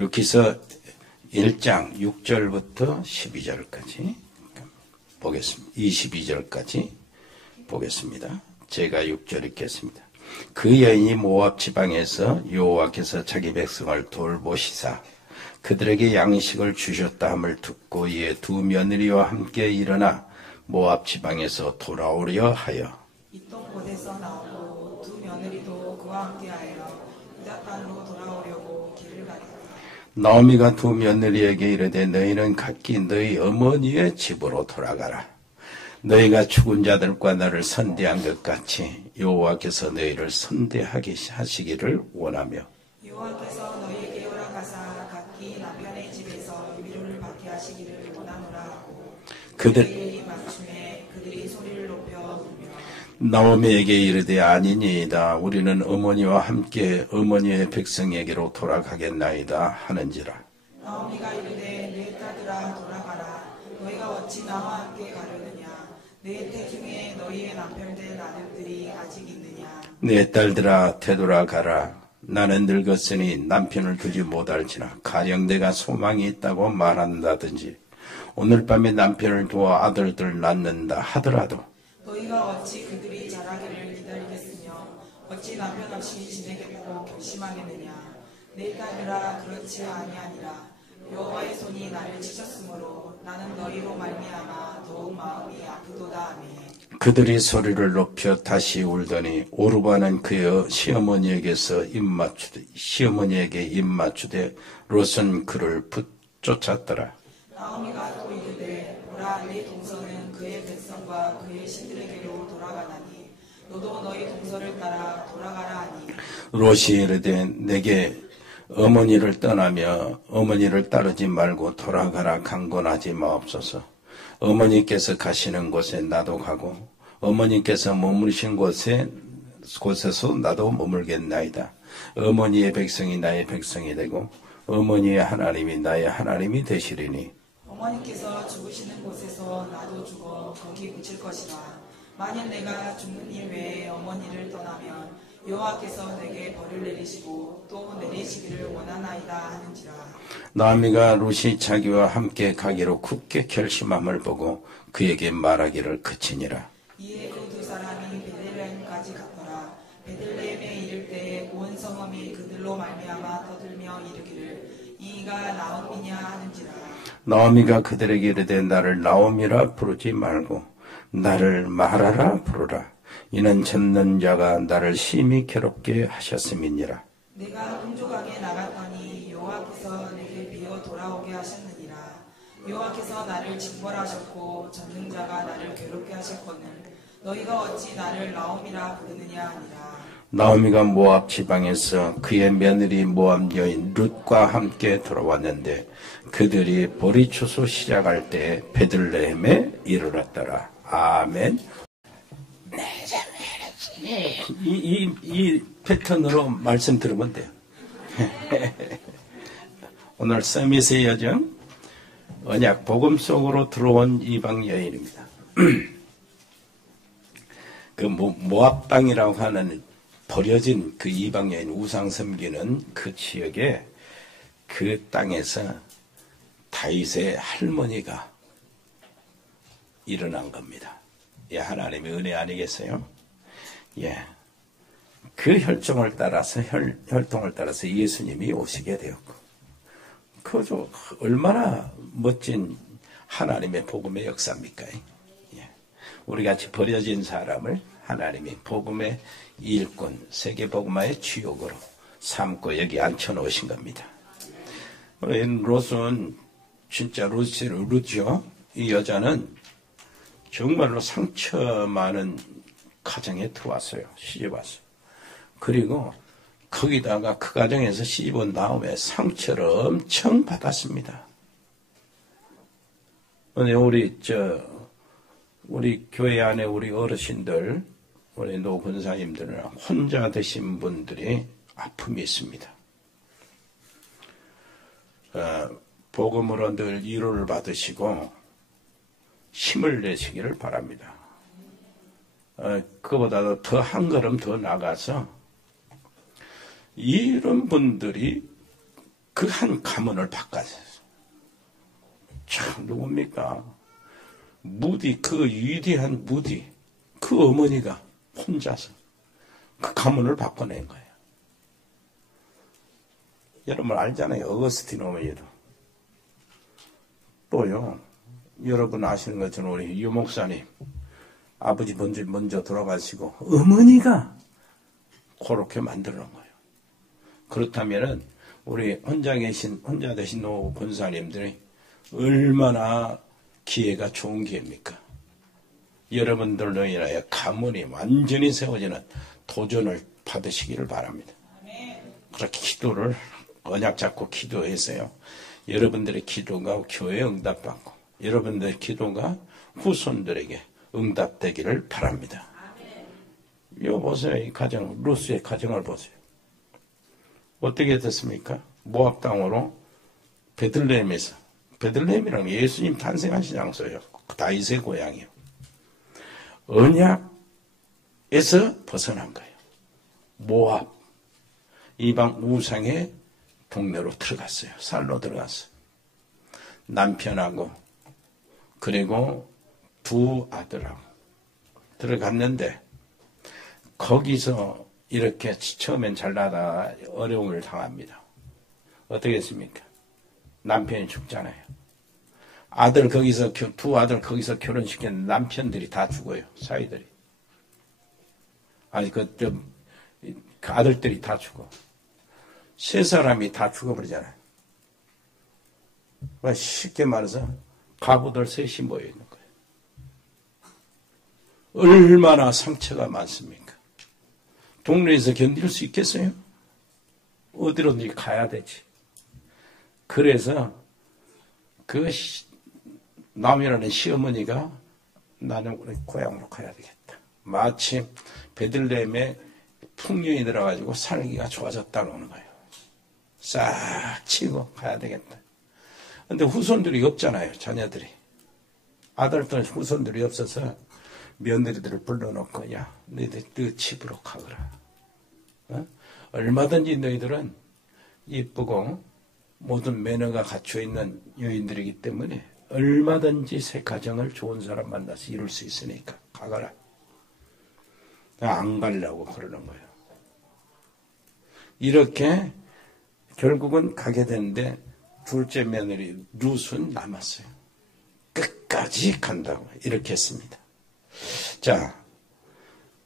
루키서 1장 6절부터 12절까지 보겠습니다. 22절까지 보겠습니다. 제가 6절 읽겠습니다. 그 여인이 모압 지방에서 여호와께서 자기 백성을 돌보시사 그들에게 양식을 주셨다 함을 듣고 이에 두 며느리와 함께 일어나 모압 지방에서 돌아오려 하여 이동 곳에서 나오고 두 며느리도 그와 함께하여 유다 땅으로 돌아오려고 길을 가니라. 나오미가 두 며느리에게 이르되 너희는 각기 너희 어머니의 집으로 돌아가라. 너희가 죽은 자들과 나를 선대한 것 같이 여호와께서 너희를 선대하게 하시기를 원하며 여호와께서 너희에게 허락하사 각기 남편의 집에서 위로를 받게 하시기를 원하노라 하고 그들이 맞춤에 그들이 소리를 높여 울며 나오미에게 이르되 아니니이다. 우리는 어머니와 함께 어머니의 백성에게로 돌아가겠나이다 하는지라. 나오미가 이르되 내 딸들아 돌아가라. 너희가 어찌 나와 함께 가려느냐. 내 태중에 너희의 남편된 아들들이 아직 있느냐. 내 딸들아 되돌아가라. 나는 늙었으니 남편을 두지 못할지나 가령 내가 소망이 있다고 말한다든지 오늘 밤에 남편을 두어 아들들 낳는다 하더라도 너희가 어찌 그들이 자라기를 기다리겠으며 어찌 남편 없이 지내겠다고 결심하겠느냐. 내 딸들아 그렇지 아니하니라. 여호와의 손이 나를 치셨으므로 나는 너희로 말미암아 더욱 마음이 아프도다 하매 그들이 소리를 높여 다시 울더니 오르바는 그의 시어머니에게서 시어머니에게 입맞추되 롯은 그를 쫓았더라. 나오미가 또 이르되 보라 내 동서는 그의 백성과 그의 신들에게로 돌아가나니 너도 너희 동서를 따라 돌아가라 하니 롯이 이르되 내게 어머니를 떠나며 어머니를 따르지 말고 돌아가라 강권하지 마옵소서. 어머니께서 가시는 곳에 나도 가고 어머니께서 머무르신 곳에서 나도 머물겠나이다. 어머니의 백성이 나의 백성이 되고 어머니의 하나님이 나의 하나님이 되시리니 어머니께서 죽으시는 곳에서 나도 죽어 거기 묻힐 것이라. 만일 내가 죽는 일 외에 어머니를 떠나면 여호와께서 내게 벌을 내리시고 또 내리시기를 원하나이다 하는지라. 나오미가 롯이 자기와 함께 가기로 굳게 결심함을 보고 그에게 말하기를 그치니라. 이에 그 두 사람이 베들레헴까지 갔더라. 베들레헴에 이를 때에 온 성읍이 그들로 말미암아 떠들며 이르기를 이가 나오미냐 하는지라. 나오미가 그들에게 이르되 나를 나오미라 부르지 말고 나를 마라라 부르라. 이는 찾는 자가 나를 심히 괴롭게 하셨음이니라. 내가 풍족하게 나갔더니 여호와께서 내게 비어 돌아오게 하셨느니라. 여호와께서 나를 징벌하셨고 전능자가 나를 괴롭게 하셨거늘 너희가 어찌 나를 나오미라 부르느냐 하니라. 나오미가 모압 지방에서 그의 며느리 모압 여인 룻과 함께 돌아왔는데 그들이 보리 추수 시작할 때 베들레헴에 이르렀더라. 아멘. 이 패턴으로 말씀 들으면 돼요. 오늘 서밋의 여정 언약 복음 속으로 들어온 이방 여인입니다. 그 모압 땅이라고 하는 버려진 그 이방 여인 우상 섬기는 그 지역에 그 땅에서 다윗의 할머니가 일어난 겁니다. 예, 하나님의 은혜 아니겠어요? 예. 그 혈통을 따라서 예수님이 오시게 되었고, 그저 얼마나 멋진 하나님의 복음의 역사입니까? 예. 우리 같이 버려진 사람을 하나님이 복음의 일꾼, 세계복음화의 주역으로 삼고 여기 앉혀놓으신 겁니다. 롯은 진짜 룻이죠. 이 여자는 정말로 상처 많은 가정에 들어왔어요. 시집 왔어요. 그리고 거기다가 그 가정에서 시집 온 다음에 상처를 엄청 받았습니다. 우리 교회 안에 우리 어르신들, 우리 노권사님들은 혼자 되신 분들이 아픔이 있습니다. 복음으로 늘 위로를 받으시고 힘을 내시기를 바랍니다. 그보다도 더 한 걸음 더 나가서 이런 분들이 그 한 가문을 바꿔줬어요. 참 누굽니까? 무디, 그 위대한 무디, 그 어머니가 혼자서 그 가문을 바꿔낸 거예요. 여러분 알잖아요. 어거스틴 어머니도. 또요, 여러분 아시는 것처럼 우리 유 목사님, 아버지 먼저 돌아가시고 어머니가 그렇게 만들어 놓은 거예요. 그렇다면은 우리 혼자 되신 노 권사님들이 얼마나 기회가 좋은 기회입니까? 여러분들로 인하여 가문이 완전히 세워지는 도전을 받으시기를 바랍니다. 그렇게 기도를 언약 잡고 기도해서요. 여러분들의 기도가 교회에 응답받고 여러분들의 기도가 후손들에게 응답되기를 바랍니다. 이거 보세요. 이 가정, 루스의 가정을 보세요. 어떻게 됐습니까? 모압 땅으로 베들레헴에서, 베들레헴이랑 예수님 탄생하신 장소예요. 다윗의 고향이요. 언약에서 벗어난 거예요. 모압, 이방 우상의 동네로 들어갔어요. 살로 들어갔어요. 남편하고 그리고 두 아들하고 들어갔는데 거기서 이렇게 처음엔 잘 나다가 어려움을 당합니다. 어떻게 했습니까? 남편이 죽잖아요. 두 아들 거기서 결혼시킨 남편들이 다 죽어요. 사위들이. 아니 그 아들들이 다 죽어. 세 사람이 다 죽어버리잖아요. 쉽게 말해서 가부들 셋이 모여 있는 거예요. 얼마나 상처가 많습니까? 동네에서 견딜 수 있겠어요? 어디로든지 가야 되지. 그래서 그 남이라는 시어머니가 나는 우리 고향으로 가야 되겠다. 마침 베들레헴에 풍년이 들어가지고 살기가 좋아졌다 그러는 거예요. 싹 치고 가야 되겠다. 근데 후손들이 없잖아요. 자녀들이. 아들들 후손들이 없어서 며느리들을 불러놓고 야 너희들 너 집으로 가거라. 어? 얼마든지 너희들은 이쁘고 모든 매너가 갖춰있는 여인들이기 때문에 얼마든지 새 가정을 좋은 사람 만나서 이룰 수 있으니까 가거라. 안 가려고 그러는 거예요. 이렇게 결국은 가게 되는데 둘째 며느리 룻은 남았어요. 끝까지 간다고 이렇게 했습니다. 자,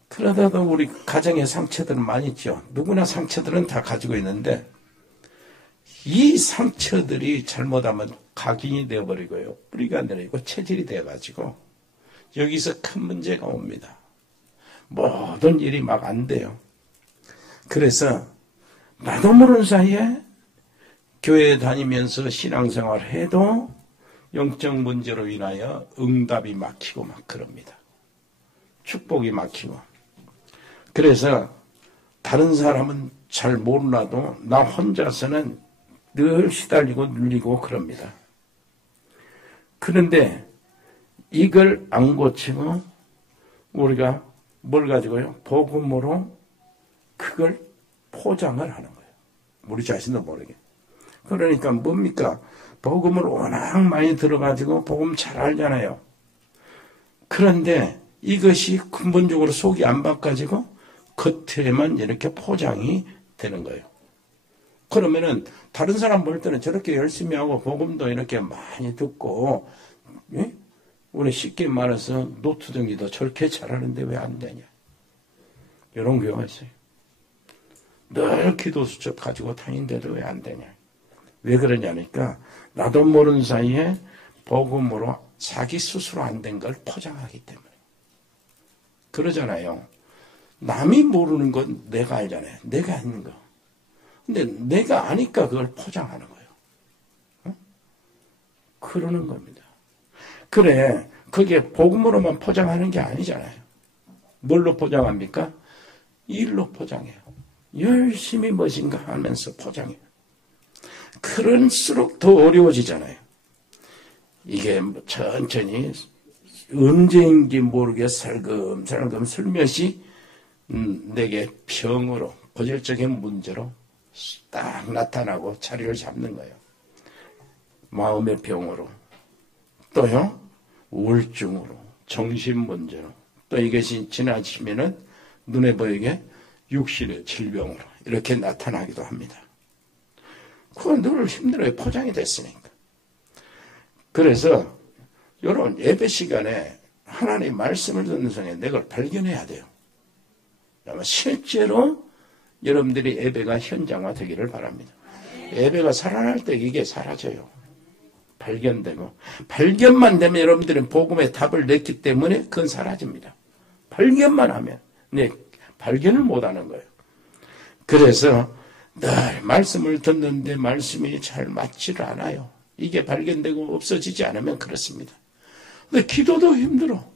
그러다도 우리 가정의 상처들은 많이 있죠. 누구나 상처들은 다 가지고 있는데 이 상처들이 잘못하면 각인이 되어버리고요. 뿌리가 내리고 체질이 되어가지고 여기서 큰 문제가 옵니다. 모든 일이 막 안 돼요. 그래서 나도 모르는 사이에 교회에 다니면서 신앙생활을 해도 영적 문제로 인하여 응답이 막히고 막 그럽니다. 축복이 막히고. 그래서 다른 사람은 잘 몰라도 나 혼자서는 늘 시달리고 눌리고 그럽니다. 그런데 이걸 안 고치고 우리가 뭘 가지고요? 복음으로 그걸 포장을 하는 거예요. 우리 자신도 모르게. 그러니까 뭡니까? 복음을 워낙 많이 들어가지고 복음 잘 알잖아요. 그런데 이것이 근본적으로 속이 안 바꿔지고 겉에만 이렇게 포장이 되는 거예요. 그러면은 다른 사람 볼 때는 저렇게 열심히 하고 복음도 이렇게 많이 듣고, 예? 우리 쉽게 말해서 노트정리도 저렇게 잘하는데 왜 안 되냐? 이런 경우가 있어요. 늘 기도 수첩 가지고 다니는데도 왜 안 되냐? 왜 그러냐니까 나도 모르는 사이에 복음으로 자기 스스로 안 된 걸 포장하기 때문에. 그러잖아요. 남이 모르는 건 내가 알잖아요. 내가 아는 거. 근데 내가 아니까 그걸 포장하는 거예요. 어? 그러는 겁니다. 그래, 그게 복음으로만 포장하는 게 아니잖아요. 뭘로 포장합니까? 일로 포장해요. 열심히 무엇인가 하면서 포장해요. 그럴수록 더 어려워지잖아요. 이게 천천히 언제인지 모르게 살금살금 슬며시 내게 병으로 고질적인 문제로 딱 나타나고 자리를 잡는 거예요. 마음의 병으로, 또요 우울증으로, 정신문제로, 또 이것이 지나치면은 눈에 보이게 육신의 질병으로 이렇게 나타나기도 합니다. 그건 늘 힘들어요. 포장이 됐으니까. 그래서 여러분 예배 시간에 하나님의 말씀을 듣는 순간 내가 발견해야 돼요. 아마 실제로 여러분들이 예배가 현장화되기를 바랍니다. 예배가 살아날 때 이게 사라져요. 발견되고, 발견만 되면 여러분들은 복음의 답을 냈기 때문에 그건 사라집니다. 발견만 하면, 네, 발견을 못하는 거예요. 그래서 늘 말씀을 듣는데 말씀이 잘 맞지를 않아요. 이게 발견되고 없어지지 않으면 그렇습니다. 근데 기도도 힘들어.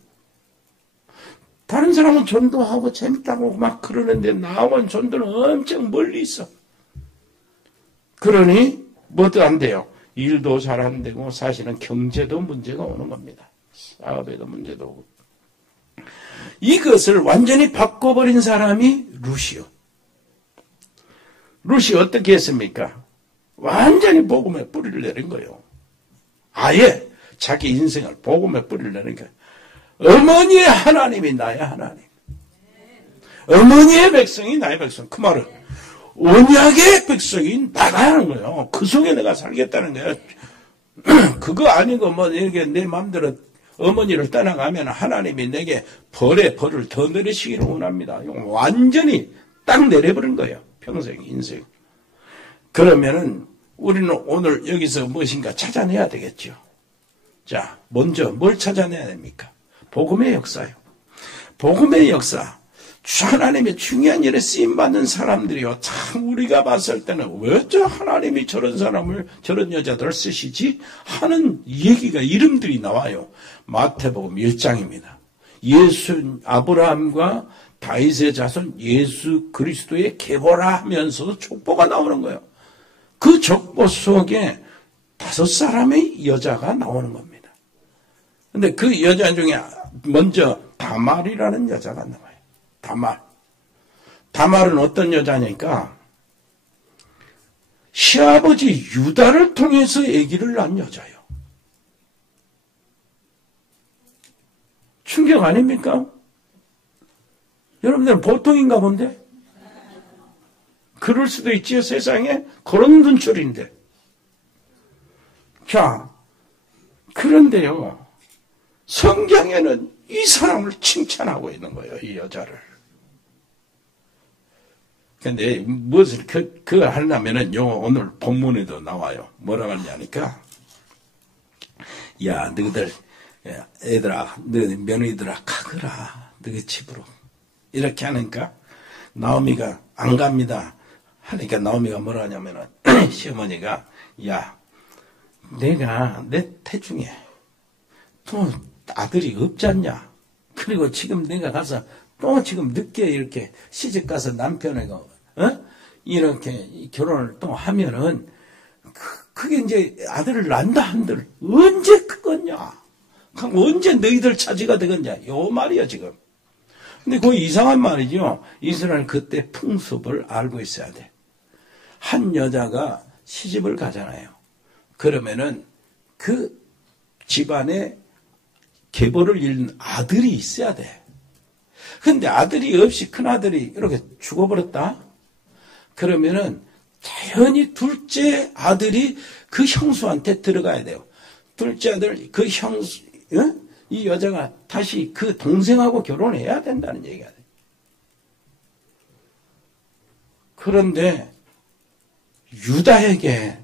다른 사람은 전도하고 재밌다고 막 그러는데 나하고는 전도는 엄청 멀리 있어. 그러니 뭐도 안 돼요. 일도 잘 안 되고 사실은 경제도 문제가 오는 겁니다. 사업에도 문제도 오고. 이것을 완전히 바꿔버린 사람이 루시오. 루시오 어떻게 했습니까? 완전히 복음에 뿌리를 내린 거예요. 아예 자기 인생을 복음에 뿌리를 내린 거예요. 어머니의 하나님이 나의 하나님. 어머니의 백성이 나의 백성. 그 말은 언약의 백성이 나가 하는 거예요. 그 속에 내가 살겠다는 거예요. 그거 아니고 뭐 이렇게 내 마음대로 어머니를 떠나가면 하나님이 내게 벌을 더 내리시기를 원합니다. 완전히 딱 내려버린 거예요. 평생 인생. 그러면은 우리는 오늘 여기서 무엇인가 찾아내야 되겠죠. 자, 먼저 뭘 찾아내야 됩니까? 복음의 역사요. 복음의 역사. 하나님의 중요한 일에 쓰임받는 사람들이요. 참 우리가 봤을 때는 왜 저 하나님이 저런 사람을 저런 여자들을 쓰시지? 하는 얘기가 이름들이 나와요. 마태복음 1장입니다. 예수 아브라함과 다윗의 자손 예수 그리스도의 계보라 하면서도 족보가 나오는 거예요. 그 족보 속에 5사람의 여자가 나오는 겁니다. 근데 그 여자 중에 먼저 다말이라는 여자가 나와요. 다말은 어떤 여자니까 시아버지 유다를 통해서 아기를 낳은 여자예요. 충격 아닙니까? 여러분들은 보통인가 본데? 그럴 수도 있지요, 세상에. 그런 눈초리인데. 자, 그런데요, 성경에는 이 사람을 칭찬하고 있는 거예요, 이 여자를. 근데 무엇을 그걸 하려면은 오늘 본문에도 나와요. 뭐라고 하냐니까, 야, 너희들, 애들아, 너희 며느리들아, 가거라. 너희 집으로. 이렇게 하니까, 나오미가 안 갑니다. 하니까 나오미가 뭐라 하냐면은, 시어머니가, 야, 내가 내 태중에 또 아들이 없지 않냐? 그리고 지금 내가 가서 또 지금 늦게 이렇게 시집 가서 남편하고, 이렇게 결혼을 또 하면은, 그게 이제 아들을 낳는다 한들, 언제 크겠냐? 언제 너희들 차지가 되겠냐? 요 말이야, 지금. 근데 그 이상한 말이죠. 이스라엘 그때 풍습을 알고 있어야 돼. 한 여자가 시집을 가잖아요. 그러면은 그 집안에 계보를 잃는 아들이 있어야 돼. 근데 아들이 없이 큰아들이 이렇게 죽어버렸다? 그러면은 자연히 둘째 아들이 그 형수한테 들어가야 돼요. 둘째 아들, 그 형수, 이 여자가 다시 그 동생하고 결혼해야 된다는 얘기가 돼요. 그런데 유다에게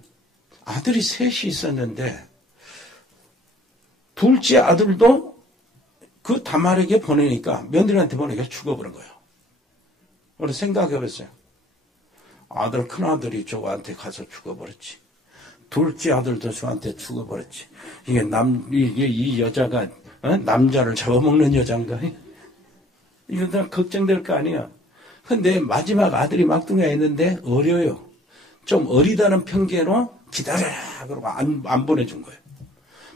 아들이 셋이 있었는데 둘째 아들도 그 다말에게 보내니까 며느리한테 보내니까 죽어버린 거예요. 우리 생각해봤어요. 큰아들이 저한테 가서 죽어버렸지. 둘째 아들도 저한테 죽어버렸지. 이 여자가 남자를 잡아먹는 여자인가? 이거 다 걱정될 거 아니야. 근데 마지막 아들이 막둥이가 있는데 어려요. 좀 어리다는 편견으로 기다려라 그러고 안 보내준 거예요.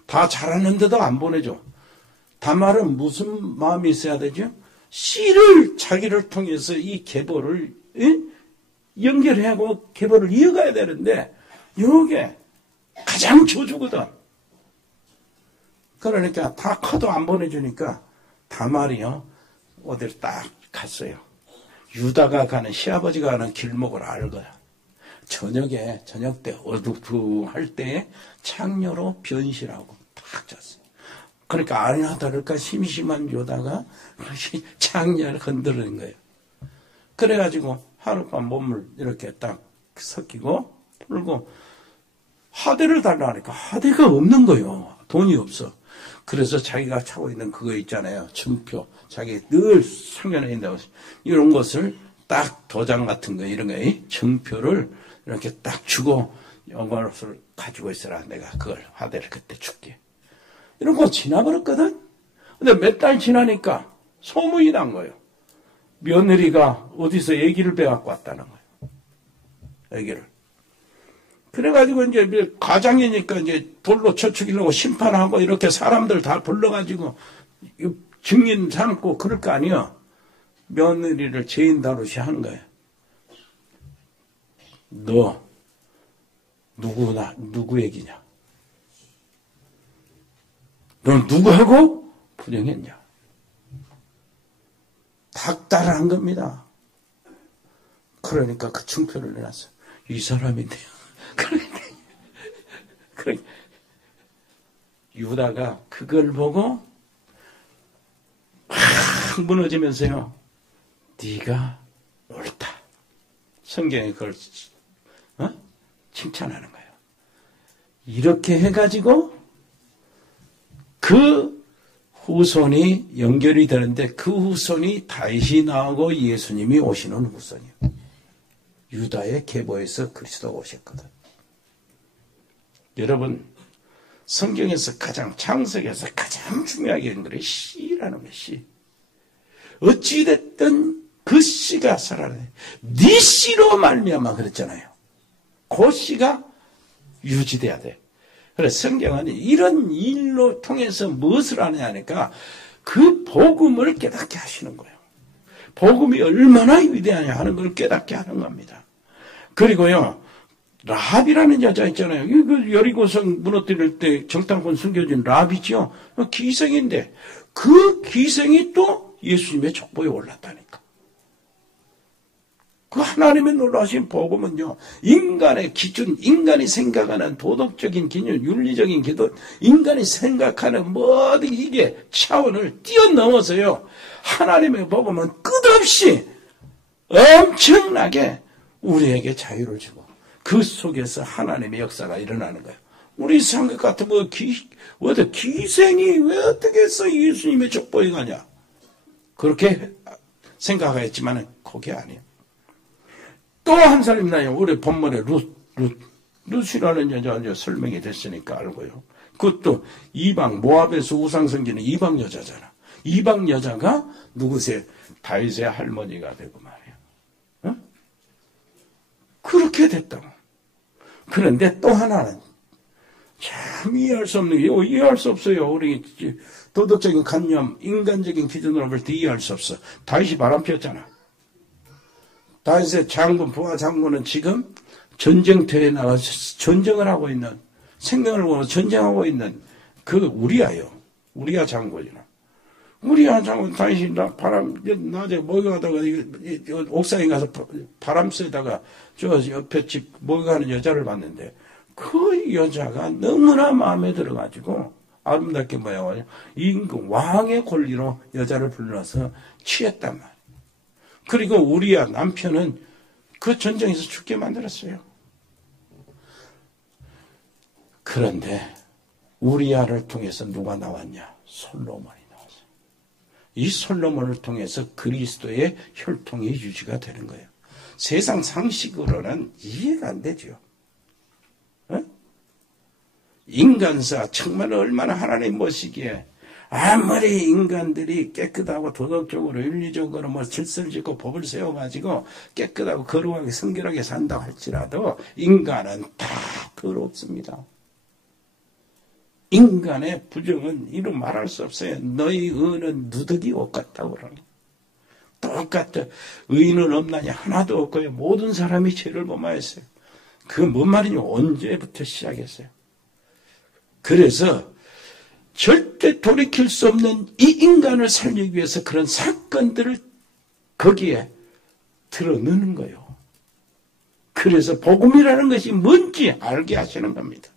다 자랐는데도 안 보내줘. 다말은 무슨 마음이 있어야 되죠? 씨를 자기를 통해서 이 계보를 연결하고 계보를 이어가야 되는데 요게 가장 저주거든. 그러니까 다 커도 안 보내주니까 다말이요 어디를 딱 갔어요. 유다가 가는 시아버지가 가는 길목을 알거야. 저녁 때 어둑둑할 때에 창녀로 변신하고 탁 잤어요. 그러니까 아니나 다를까 심심한 유다가 창녀를 흔드는 거예요. 그래가지고 하룻밤 몸을 이렇게 딱 섞이고 풀고 하대를 달라 하니까 하대가 없는 거예요. 돈이 없어. 그래서 자기가 차고 있는 그거 있잖아요. 증표. 자기 늘 상견에 있다고 이런 것을 딱 도장 같은 거 이런 거 증표를 이렇게 딱 주고 이것을 가지고 있어라. 내가 그걸 하대를 그때 줄게. 이런 거 지나버렸거든. 근데 몇 달 지나니까 소문이 난 거예요. 며느리가 어디서 아기를 빼갖고 왔다는 거예요. 아기를. 그래가지고 이제 가장이니까 이제 돌로 쳐 죽이려고 심판하고 이렇게 사람들 다 불러가지고 증인 삼고 그럴 거 아니야. 며느리를 죄인 다루시 하는 거예요. 너 누구 얘기냐? 너 누구하고 불행했냐? 닥달한 겁니다. 그러니까 그 증표를 내놨어요. 이 사람인데요. 그러니까 유다가 그걸 보고 막 무너지면서요. 네가 옳다. 성경에 그걸 칭찬하는 거예요. 이렇게 해가지고 그 후손이 연결이 되는데 그 후손이 다윗이 나오고 예수님이 오시는 후손이에요. 유다의 계보에서 그리스도가 오셨거든. 여러분 성경에서 가장 창세기에서 가장 중요하게 한 거래 씨라는 거예요. 씨. 어찌됐든 그 씨가 살아내. 네 씨로 말미암아 그랬잖아요. 그 씨가 유지돼야 돼. 그래서 성경은 이런 일로 통해서 무엇을 하느냐 하니까 그 복음을 깨닫게 하시는 거예요. 복음이 얼마나 위대하냐 하는 걸 깨닫게 하는 겁니다. 그리고요. 라합이라는 여자 있잖아요. 그 여리고성 무너뜨릴 때 정탐꾼 숨겨진 라합이죠. 기생인데 그 기생이 또 예수님의 족보에 올랐다니까. 그 하나님의 놀라우신 복음은요. 인간의 기준, 인간이 생각하는 도덕적인 기준, 윤리적인 기준, 인간이 생각하는 모든 이게 차원을 뛰어넘어서요. 하나님의 복음은 끝없이 엄청나게 우리에게 자유를 주고 그 속에서 하나님의 역사가 일어나는 거예요. 우리 생각 같으면 기생이 왜 어떻게 해서 예수님의 족보에 가냐. 그렇게 생각했지만 그게 아니에요. 또 한 사람이 나요. 우리 본문에 룻이라는 여자 설명이 됐으니까 알고요. 그것도 이방 모압에서 우상 섬기는 이방 여자잖아. 이방 여자가 누구세요? 다윗의 할머니가 되고 말이에요. 어? 그렇게 됐다고. 그런데 또 하나는 참 이해할 수 없는 게 이해할 수 없어요. 우리 도덕적인 관념, 인간적인 기준으로 볼 때 이해할 수 없어. 다윗이 바람 피웠잖아. 다윗의 장군, 부하 장군은 지금 전쟁터에 나가서 전쟁을 하고 있는, 생명을 걸고 전쟁하고 있는 그 우리아요. 우리아 장군이나. 우리아 장군 다윗이 낮에 목욕하다가 옥상에 가서 바람 쐬다가 저 옆에 집 목욕하는 여자를 봤는데 그 여자가 너무나 마음에 들어가지고 아름답게 뭐야 임금 왕의 권리로 여자를 불러서 취했단 말이에요. 그리고 우리야 남편은 그 전쟁에서 죽게 만들었어요. 그런데 우리야를 통해서 누가 나왔냐? 솔로몬이 나왔어요. 이 솔로몬을 통해서 그리스도의 혈통이 유지가 되는 거예요. 세상 상식으로는 이해가 안 되죠. 어? 인간사 정말 얼마나 하나님 모시기에 아무리 인간들이 깨끗하고 도덕적으로 윤리적으로 뭐 질서를 짓고 법을 세워가지고 깨끗하고 거룩하게 성결하게 산다고 할지라도 인간은 다 더럽습니다. 인간의 부정은 이루 말할 수 없어요. 너희 의는 누더기 옷 같다고 그러니. 똑같아. 의인은 없나니 하나도 없고요. 모든 사람이 죄를 범하였어요. 그건 뭔 말이냐? 언제부터 시작했어요. 그래서 절대 돌이킬 수 없는 이 인간을 살리기 위해서 그런 사건들을 거기에 드러내는 거예요. 그래서 복음이라는 것이 뭔지 알게 하시는 겁니다.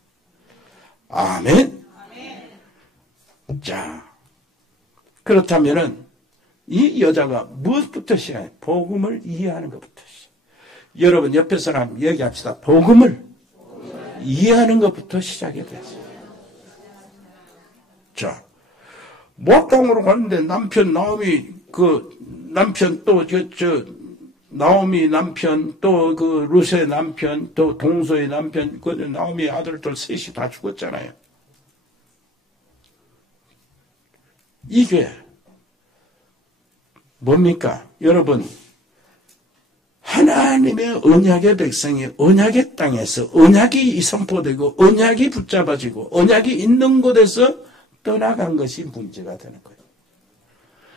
아멘. 자, 그렇다면은 이 여자가 무엇부터 시작해요? 복음을 이해하는 것부터 시작. 여러분 옆에 사람 얘기합시다. 복음을 이해하는 것부터 시작해야 되죠. 자, 모압당으로 갔는데 남편 나오미 남편 또 나오미 남편 또 루스의 남편 또 동서의 남편 나오미 아들들 셋이 다 죽었잖아요. 이게 뭡니까? 여러분, 하나님의 언약의 백성이 언약의 땅에서 언약이 선포되고 언약이 붙잡아지고 언약이 있는 곳에서 떠나간 것이 문제가 되는 거예요.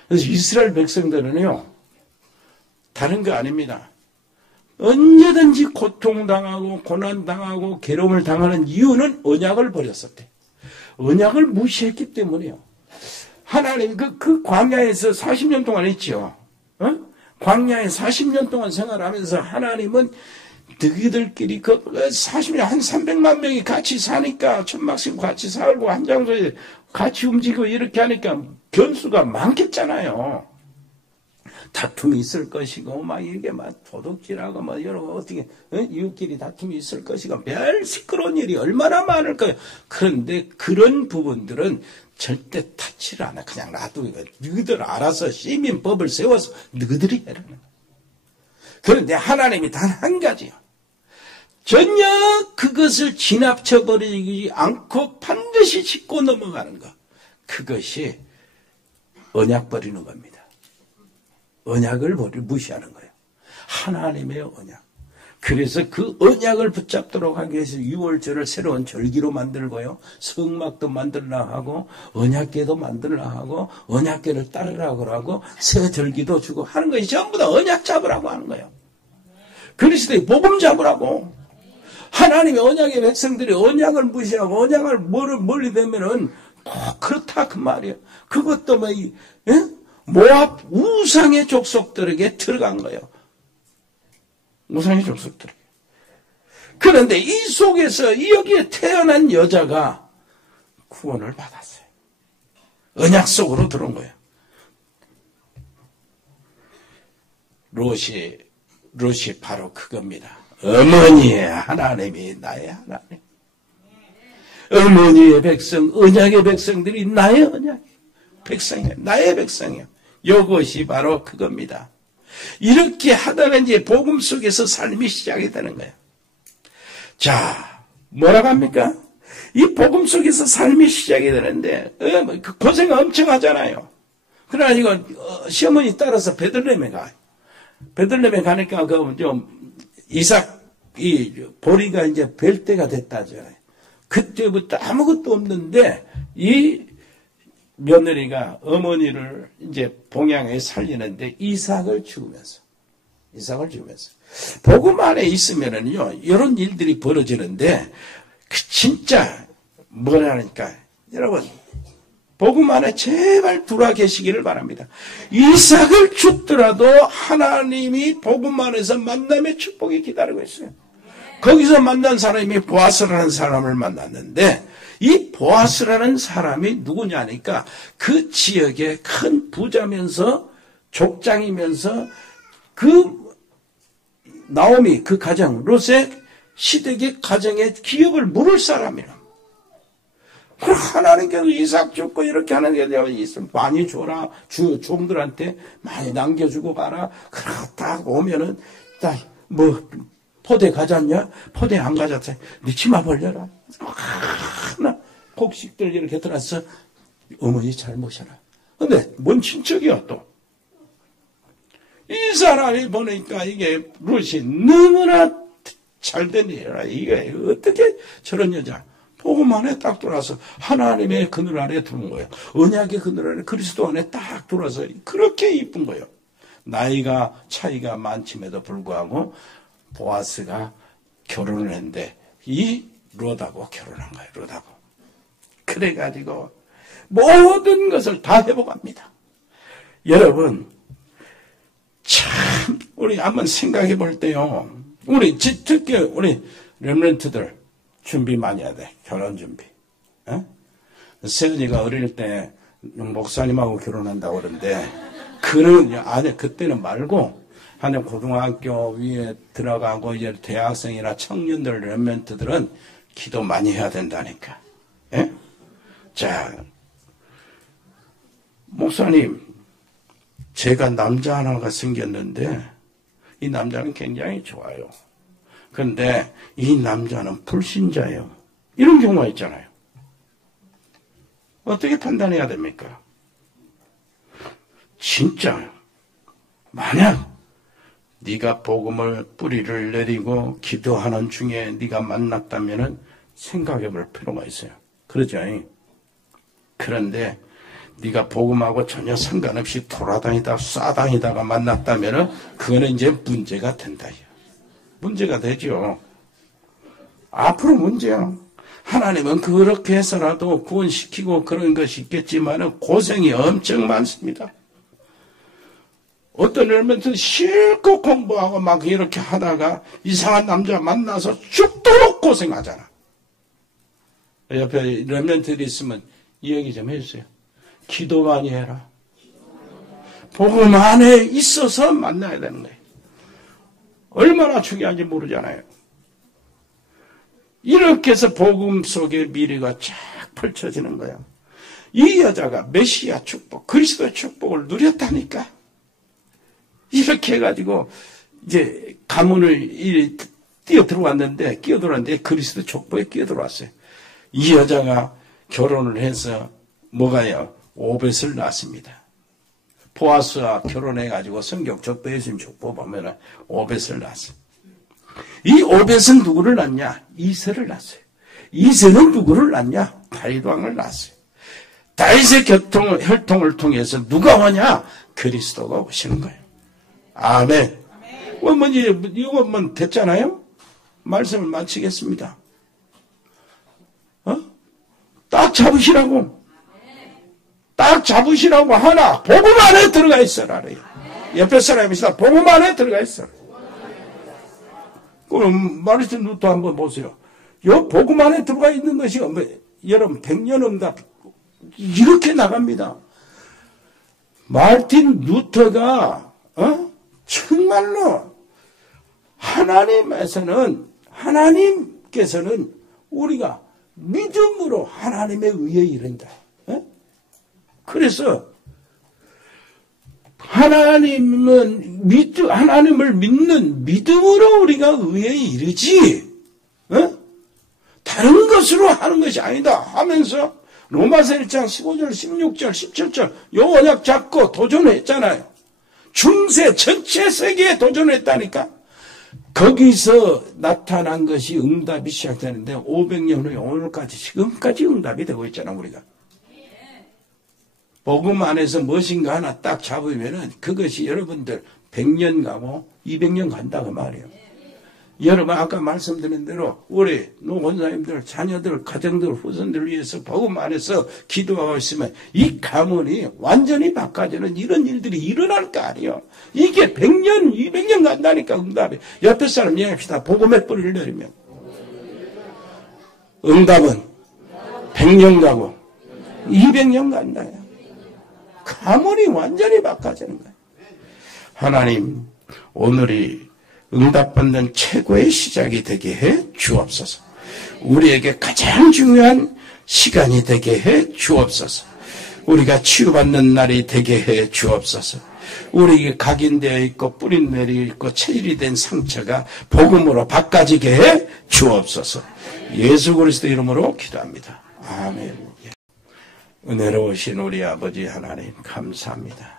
그래서 이스라엘 백성들은요, 다른 거 아닙니다. 언제든지 고통당하고 고난당하고 괴로움을 당하는 이유는 언약을 버렸었대. 언약을 무시했기 때문이에요. 하나님 그 광야에서 40년 동안 했죠. 광야에 40년 동안 생활하면서 하나님은 너희들끼리 40년 한 300만 명이 같이 사니까 천막씩 같이 살고 한 장소에 같이 움직이고 이렇게 하니까 변수가 많겠잖아요. 다툼이 있을 것이고 막 이게 막 도둑질하고 막 여러 어떻게 이웃끼리 다툼이 있을 것이고 별 시끄러운 일이 얼마나 많을까요? 그런데 그런 부분들은 절대 타치를 않아. 그냥 놔두고 너희들 알아서 시민법을 세워서 너희들이 해라는 거예요. 그런데 하나님이 단 한 가지요. 전혀 그것을 지나쳐버리지 않고 반드시 짚고 넘어가는 것. 그것이 언약 버리는 겁니다. 언약을 무시하는 거예요. 하나님의 언약. 그래서 그 언약을 붙잡도록 하기 위해서 6월절을 새로운 절기로 만들고요. 성막도 만들라 하고 언약궤도 만들라 하고 언약궤를 따르라고 하고 새 절기도 주고 하는 것이 전부 다 언약 잡으라고 하는 거예요. 그리스도의 복음 잡으라고. 하나님의 언약의 백성들이 언약을 무시하고 언약을 멀리 대면은 그렇다 그 말이에요. 그것도 모압 우상의 족속들에게 들어간 거예요. 우상의 족속들에게. 그런데 이 속에서 여기에 태어난 여자가 구원을 받았어요. 언약 속으로 들어온 거예요. 롯이 바로 그겁니다. 어머니의 하나님이 나의 하나님. 어머니의 백성, 언약의 백성들이 나의 언약이 백성이에요. 나의 백성이에요. 이것이 바로 그겁니다. 이렇게 하다가 이제 복음 속에서 삶이 시작이 되는 거예요. 자, 뭐라고 합니까? 이 복음 속에서 삶이 시작이 되는데 고생 엄청 하잖아요. 그래가지고 시어머니 따라서 베들레헴에 가요. 베들레헴에 가니까 이삭 보리가 이제 벨 때가 됐다잖아요. 그때부터 아무것도 없는데 이 며느리가 어머니를 이제 봉양에 살리는데 이삭을 죽으면서 복음 안에 있으면은요 이런 일들이 벌어지는데 진짜 뭐라니까 여러분 복음 안에 제발 들어와 계시기를 바랍니다. 이삭을 죽더라도 하나님이 복음 안에서 만남의 축복이 기다리고 있어요. 거기서 만난 사람이 보아스라는 사람을 만났는데 이 보아스라는 사람이 누구냐니까 그 지역의 큰 부자면서 족장이면서 그 나오미 그 가정 롯의 시댁의 가정의 기업을 물을 사람이라. 그럼 하나님께서 이삭 죽고 이렇게 하는 게 많이 줘라. 종들한테 많이 남겨주고 가라. 딱 오면은 딱 포대 가졌냐? 포대 안 가졌어. 네 치마 벌려라. 하나 곡식들 이렇게 들어서 어머니 잘 모셔라. 근데 뭔 친척이야 또. 이 사람이 보니까 이게 롯이 너무나 잘된 일이라. 이게 어떻게 저런 여자 복음 안에 딱 들어와서 하나님의 그늘 아래 들어온 거예요. 언약의 그늘 아래 그리스도 안에 딱 들어와서 그렇게 이쁜 거예요. 나이가 차이가 많음에도 불구하고 보아스가 결혼을 했는데 이 룻하고 결혼한 거예요. 룻하고. 그래가지고 모든 것을 다 회복합니다. 여러분 참 우리 한번 생각해 볼 때요. 우리 특히 우리 렘넌트들 준비 많이 해야 돼. 결혼 준비. 세연이가 어릴 때 목사님하고 결혼한다고 그러는데 그는 아니 그때는 말고 한 고등학교 위에 들어가고 이제 대학생이나 청년들 렘넌트들은 기도 많이 해야 된다니까. 예? 자, 목사님, 제가 남자 하나가 생겼는데 이 남자는 굉장히 좋아요. 그런데 이 남자는 불신자예요. 이런 경우가 있잖아요. 어떻게 판단해야 됩니까? 진짜 만약 네가 복음을 뿌리를 내리고 기도하는 중에 네가 만났다면 생각해 볼 필요가 있어요. 그러죠? 그런데 네가 복음하고 전혀 상관없이 돌아다니다 싸다니다가 만났다면 그거는 이제 문제가 된다. 문제가 되죠. 앞으로 문제야. 하나님은 그렇게 해서라도 구원시키고 그런 것이 있겠지만 고생이 엄청 많습니다. 어떤 렘넌트는 실컷 공부하고 막 이렇게 하다가 이상한 남자 만나서 죽도록 고생하잖아. 옆에 렘넌트들이 있으면 이 얘기 좀 해주세요. 기도 많이 해라. 복음 안에 있어서 만나야 되는 거예요. 얼마나 중요한지 모르잖아요. 이렇게 해서 복음 속의 미래가 쫙 펼쳐지는 거예요. 이 여자가 메시아 축복, 그리스도의 축복을 누렸다니까. 이렇게 해가지고 이제 가문을 뛰어들어왔는데 그리스도 족보에 끼어들어왔어요. 이 여자가 결혼을 해서 뭐가요? 오벳을 낳았습니다. 보아스와 결혼해가지고 성경 족보에 있는 족보 보면 오벳을 낳았어요. 이 오벳은 누구를 낳냐? 이새를 낳았어요. 이새는 누구를 낳냐? 다윗 왕을 낳았어요. 다윗의 혈통을 통해서 누가 오냐? 그리스도가 오시는 거예요. 아멘. 이거만 됐잖아요? 말씀을 마치겠습니다. 딱 잡으시라고. 딱 잡으시라고 하나. 복음 안에 들어가 있어라. 옆에 사람이시다. 복음 안에 들어가 있어라. 그럼 마르틴 루터 한번 보세요. 요 복음 안에 들어가 있는 것이 여러분 100년 응답 이렇게 나갑니다. 마르틴 루터가 정말로 하나님께서는 우리가 믿음으로 하나님의 의에 이른다. 그래서 하나님을 믿는 믿음으로 우리가 의에 이르지, 다른 것으로 하는 것이 아니다 하면서 로마서 1장 15절, 16절, 17절 요 언약 잡고 도전했잖아요. 중세 전체 세계에 도전했다니까. 거기서 나타난 것이 응답이 시작되는데 500년 후에 오늘까지 지금까지 응답이 되고 있잖아 우리가. 복음 안에서 무엇인가 하나 딱 잡으면은 그것이 여러분들 100년 가고 200년 간다고 말이에요. 여러분 아까 말씀드린 대로 우리 노원사님들, 자녀들, 가정들, 후손들 위해서 복음 안에서 기도하고 있으면 이 가문이 완전히 바꿔지는 이런 일들이 일어날 거 아니에요. 이게 100년, 200년 간다니까 응답이. 옆에 사람 얘기합시다. 복음의 뿌리를 내리면. 응답은 100년 가고 200년 간다요. 가문이 완전히 바꿔지는 거예요. 하나님, 오늘이 응답받는 최고의 시작이 되게 해 주옵소서. 우리에게 가장 중요한 시간이 되게 해 주옵소서. 우리가 치유받는 날이 되게 해 주옵소서. 우리에게 각인되어 있고 뿌린 내리 있고 체질이 된 상처가 복음으로 바꿔지게 해 주옵소서. 예수 그리스도 이름으로 기도합니다. 아멘. 은혜로우신 우리 아버지 하나님 감사합니다.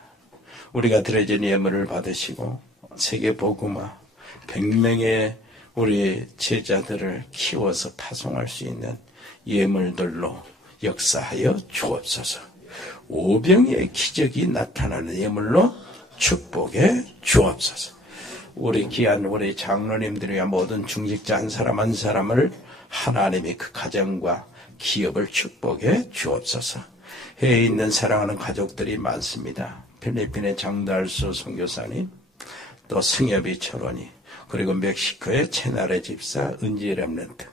우리가 드려진 예물을 받으시고 세계 복음화 100명의 우리 제자들을 키워서 파송할 수 있는 예물들로 역사하여 주옵소서. 오병이의 기적이 나타나는 예물로 축복해 주옵소서. 우리 귀한 우리 장로님들이야 모든 중직자 한 사람 한 사람을 하나님이 그 가정과 기업을 축복해 주옵소서. 해외에 있는 사랑하는 가족들이 많습니다. 필리핀의 장달수 선교사님, 또 승엽이 철원이, 그리고 멕시코의 채나레 집사 은지 렘넌트,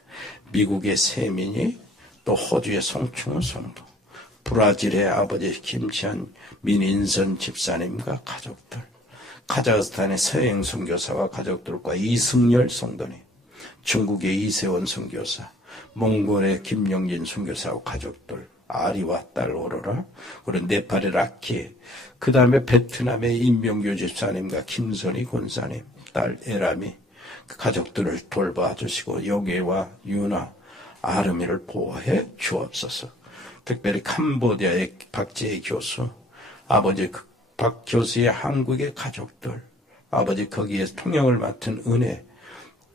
미국의 세민이, 또 호주의 송충우 성도, 브라질의 아버지 김치현 민인선 집사님과 가족들, 카자흐스탄의 서행 선교사와 가족들과 이승열 성도님, 중국의 이세원 선교사, 몽골의 김영진 선교사와 가족들, 아리와 딸 오로라, 그리고 네팔의 라키, 그 다음에 베트남의 임명규 집사님과 김선희 권사님, 딸 에라미, 그 가족들을 돌봐주시고 요괴와 유나, 아르미를 보호해 주옵소서. 특별히 캄보디아의 박재희 교수, 아버지 박 교수의 한국의 가족들, 아버지 거기에 통역을 맡은 은혜,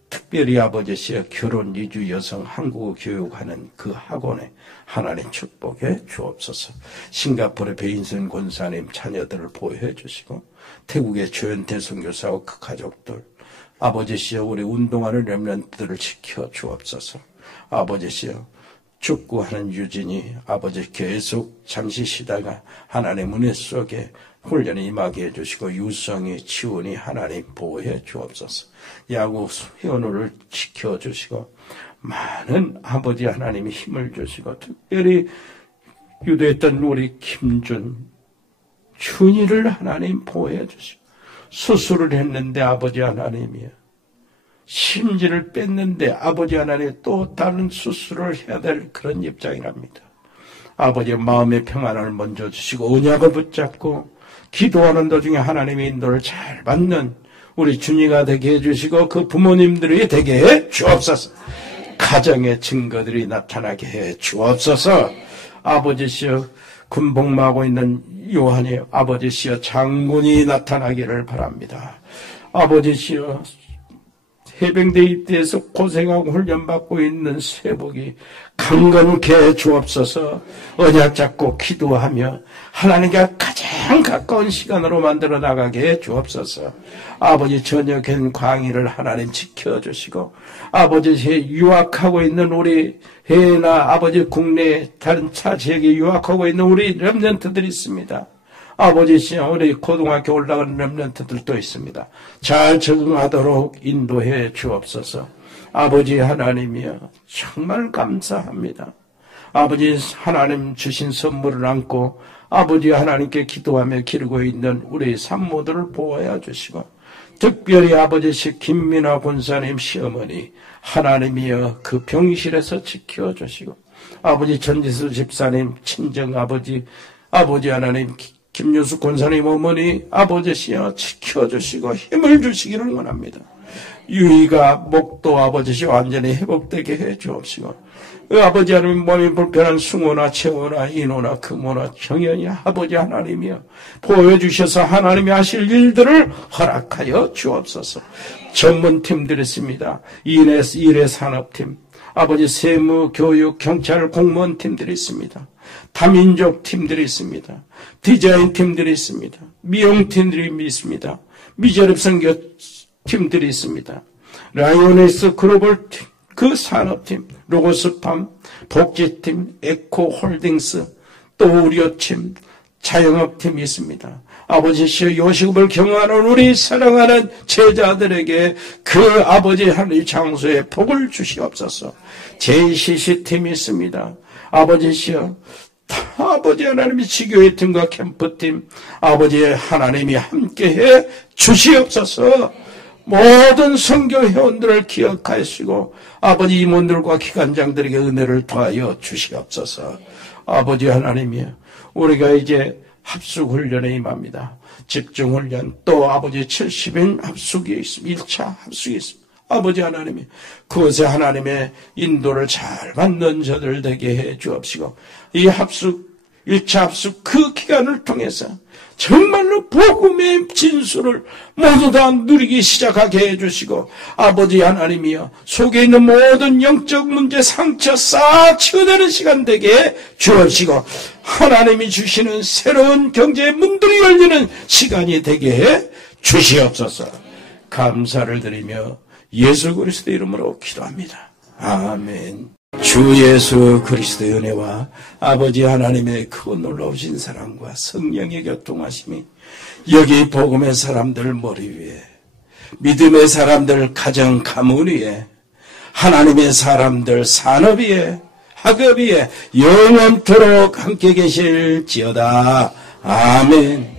특별히 아버지의 결혼 이주 여성 한국어 교육하는 그 학원에 하나님 축복해 주옵소서. 싱가포르의 배인선 권사님 자녀들을 보호해 주시고, 태국의 조현태 선교사와 그 가족들, 아버지시여 우리 운동하는 렘넌트들을 지켜 주옵소서. 아버지시여 축구하는 유진이 아버지 계속 잠시 쉬다가 하나님 은혜 속에 훈련에 임하게 해주시고, 유성이 치훈이 하나님 보호해 주옵소서. 야구 회원호를 지켜주시고, 많은 아버지 하나님이 힘을 주시고, 특별히 유도했던 우리 김준 준이를 하나님 보호해 주시고, 수술을 했는데 아버지 하나님이요, 심지를 뺐는데 아버지 하나님 또 다른 수술을 해야 될 그런 입장이랍니다. 아버지의 마음의 평안을 먼저 주시고 언약을 붙잡고 기도하는 도중에 하나님의 인도를 잘 받는 우리 준이가 되게 해주시고 그 부모님들이 되게 해 주옵소서. 가정의 증거들이 나타나게 해 주옵소서. 아버지시여 군복무하고 있는 요한이 아버지시여 장군이 나타나기를 바랍니다. 아버지시여 해병대 입대에서 고생하고 훈련받고 있는 세복이 강건케 주옵소서. 언약 잡고 기도하며 하나님과 가장 가까운 시간으로 만들어 나가게 해 주옵소서. 아버지 저녁엔 광희를 하나님 지켜주시고, 아버지 유학하고 있는 우리 해외나 아버지 국내 다른 타 지역에 유학하고 있는 우리 렘넌트들이 있습니다. 아버지 시여 우리 고등학교 올라가는 렘넌트들도 있습니다. 잘 적응하도록 인도해 주옵소서. 아버지 하나님이여 정말 감사합니다. 아버지 하나님 주신 선물을 안고 아버지 하나님께 기도하며 기르고 있는 우리 산모들을 보호해 주시고, 특별히 아버지 김민아 권사님 시어머니 하나님이여 그 병실에서 지켜주시고, 아버지 전지수 집사님 친정아버지 하나님 김유숙 권사님 어머니 아버지시여 지켜주시고 힘을 주시기를 원합니다. 유이가 목도 아버지시 완전히 회복되게 해 주옵시고, 아버지 하나님 몸이 불편한 승호나 채호나 인호나 금호나 정연이 아버지 하나님이여 보호해 주셔서 하나님이 하실 일들을 허락하여 주옵소서. 전문팀들이 있습니다. 일의 산업팀, 아버지 세무, 교육, 경찰, 공무원 팀들이 있습니다. 다민족 팀들이 있습니다. 디자인 팀들이 있습니다. 미용 팀들이 있습니다. 미자립 선교 팀들이 있습니다. 라이오네스 글로벌 팀, 그 산업팀, 로고스팜, 복지팀, 에코홀딩스, 또 의료팀, 자영업팀이 있습니다. 아버지시여 요식업을 경험하는 우리 사랑하는 제자들에게 그 아버지 하나님 장소에 복을 주시옵소서. JCC팀이 있습니다. 아버지시여 아버지 하나님이 지교회 팀과 캠프팀 아버지 하나님이 함께해 주시옵소서. 모든 선교 회원들을 기억하시고 아버지 임원들과 기관장들에게 은혜를 더하여 주시옵소서. 아버지 하나님이여 우리가 이제 합숙훈련에 임합니다. 집중훈련 또 아버지 70인 합숙이 있습니다. 1차 합숙이 있습니다. 아버지 하나님이 그것에 하나님의 인도를 잘 받는 저들 되게 해 주옵시고 이 합숙 1차 합숙 그 시간을 통해서 정말로 복음의 진수를 모두 다 누리기 시작하게 해주시고, 아버지 하나님이여, 속에 있는 모든 영적 문제, 상처 싹 치워내는 시간 되게 주옵시고, 하나님이 주시는 새로운 경제의 문들이 열리는 시간이 되게 해 주시옵소서. 감사를 드리며 예수 그리스도의 이름으로 기도합니다. 아멘. 주 예수 그리스도의 은혜와 아버지 하나님의 크고 놀라우신 사랑과 성령의 교통하심이 여기 복음의 사람들 머리 위에, 믿음의 사람들 가정 가문 위에, 하나님의 사람들 산업 위에, 학업 위에 영원토록 함께 계실지어다. 아멘.